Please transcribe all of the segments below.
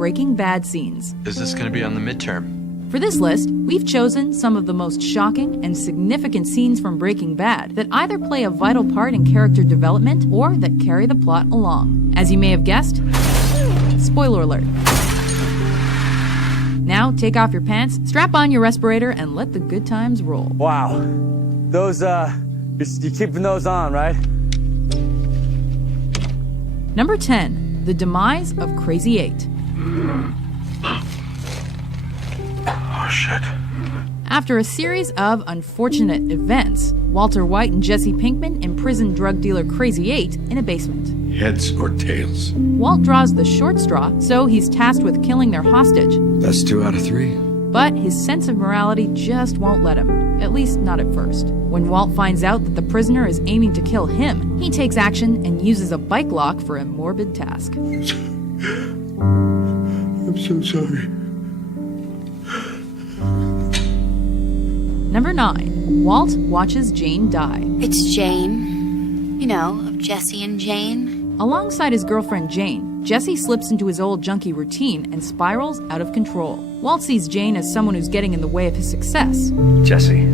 Breaking Bad scenes. Is this going to be on the midterm? For this list, we've chosen some of the most shocking and significant scenes from Breaking Bad that either play a vital part in character development or that carry the plot along. As you may have guessed, spoiler alert. Now, take off your pants, strap on your respirator, and let the good times roll. Wow. Those, you're keeping those on, right? Number 10, the demise of Crazy 8. Oh, shit. After a series of unfortunate events, Walter White and Jesse Pinkman imprison drug dealer Crazy 8 in a basement. Heads or tails? Walt draws the short straw, so he's tasked with killing their hostage. That's 2 out of 3. But his sense of morality just won't let him, at least not at first. When Walt finds out that the prisoner is aiming to kill him, he takes action and uses a bike lock for a morbid task. I'm so sorry. Number 9. Walt watches Jane die. It's Jane. You know, of Jesse and Jane. Alongside his girlfriend Jane, Jesse slips into his old junkie routine and spirals out of control. Walt sees Jane as someone who's getting in the way of his success. Jesse.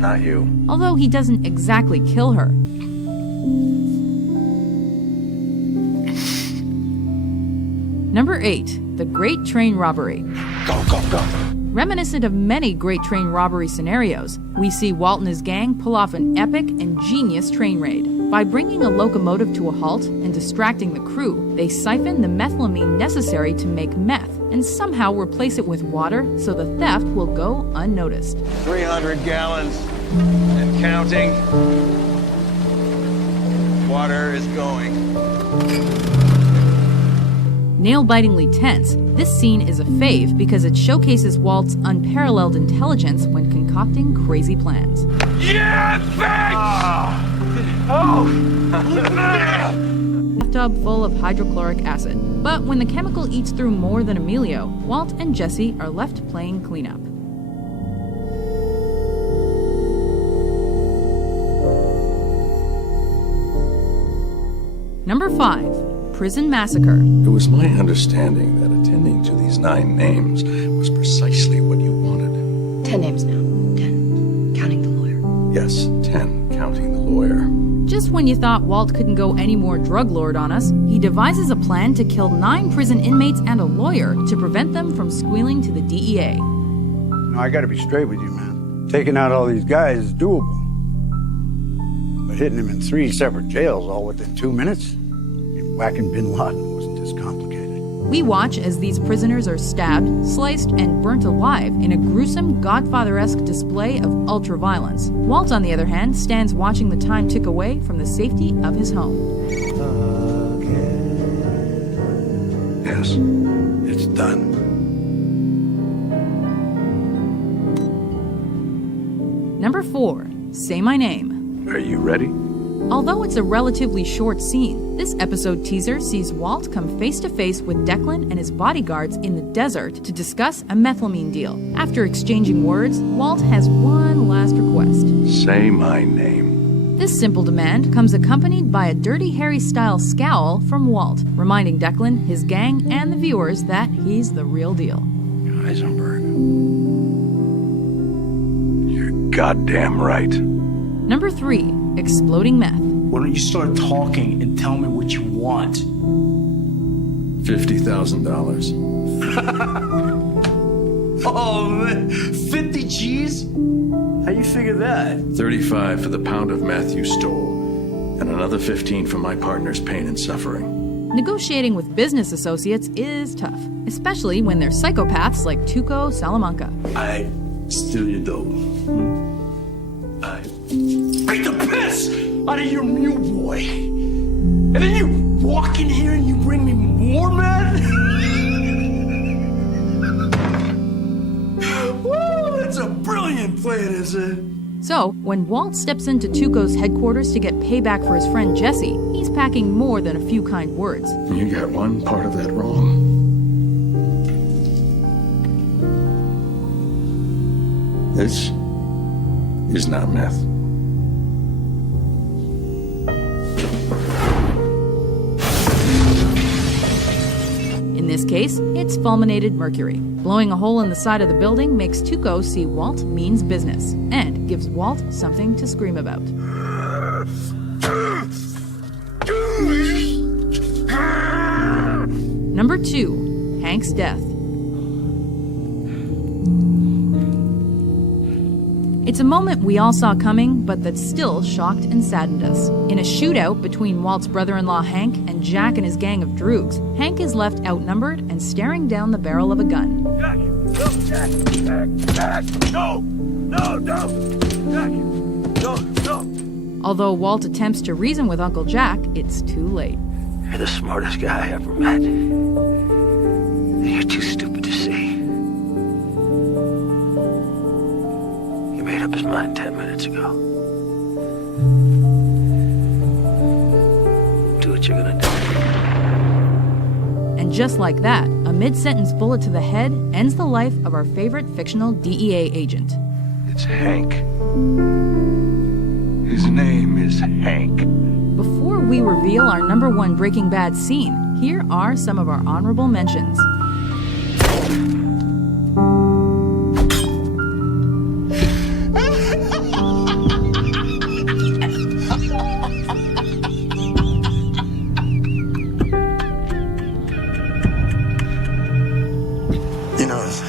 Not you. Although he doesn't exactly kill her. Number 8. The Great Train Robbery. Go, go, go. Reminiscent of many great train robbery scenarios, we see Walt and his gang pull off an epic and genius train raid. By bringing a locomotive to a halt and distracting the crew, they siphon the methylamine necessary to make meth and somehow replace it with water so the theft will go unnoticed. 300 gallons and counting. Water is going. Nail-bitingly tense, this scene is a fave because it showcases Walt's unparalleled intelligence when concocting crazy plans. Yeah, bitch! Oh! Bathtub full of hydrochloric acid. But when the chemical eats through more than Emilio, Walt and Jesse are left playing cleanup. Number 5. Prison Massacre. It was my understanding that attending to these 9 names was precisely what you wanted. 10 names now. 10. Counting the lawyer. Yes, 10, counting the lawyer. Just when you thought Walt couldn't go any more drug lord on us, he devises a plan to kill 9 prison inmates and a lawyer to prevent them from squealing to the DEA. No, I gotta be straight with you, man. Taking out all these guys is doable. But hitting them in 3 separate jails all within 2 minutes? Whacking bin Laden wasn't as complicated. We watch as these prisoners are stabbed, sliced, and burnt alive in a gruesome Godfather-esque display of ultra-violence. Walt, on the other hand, stands watching the time tick away from the safety of his home. Yes, it's done. Number 4. Say My Name. Are you ready? Although it's a relatively short scene, this episode teaser sees Walt come face-to-face with Declan and his bodyguards in the desert to discuss a methylamine deal. After exchanging words, Walt has one last request. Say my name. This simple demand comes accompanied by a Dirty Harry-style scowl from Walt, reminding Declan, his gang, and the viewers that he's the real deal. Heisenberg. You're goddamn right. Number 3. Exploding meth. Why don't you start talking and tell me what you want? $50,000. Oh, man. 50 G's? How you figure that? 35 for the pound of meth you stole, and another 15 for my partner's pain and suffering. Negotiating with business associates is tough, especially when they're psychopaths like Tuco Salamanca. I steal your dough. I beat the piss out of your mule boy. And then you walk in here and you bring me more, man? Woo, that's a brilliant plan, is it? So, when Walt steps into Tuco's headquarters to get payback for his friend Jesse, he's packing more than a few kind words. You got one part of that wrong. This is not meth. In case, it's fulminated mercury. Blowing a hole in the side of the building makes Tuco see Walt means business and gives Walt something to scream about. Number 2. Hank's death. It's a moment we all saw coming, but that still shocked and saddened us. In a shootout between Walt's brother-in-law Hank and Jack and his gang of droogs, Hank is left outnumbered and staring down the barrel of a gun. Jack! No, Jack! Jack! No! No, no! Jack! No, no! Although Walt attempts to reason with Uncle Jack, it's too late. You're the smartest guy I ever met. And you're too stupid to see. He made up his mind 10 minutes ago. Do what you're gonna do. And just like that, a mid-sentence bullet to the head ends the life of our favorite fictional DEA agent. It's Hank. His name is Hank. Before we reveal our number 1 Breaking Bad scene, here are some of our honorable mentions.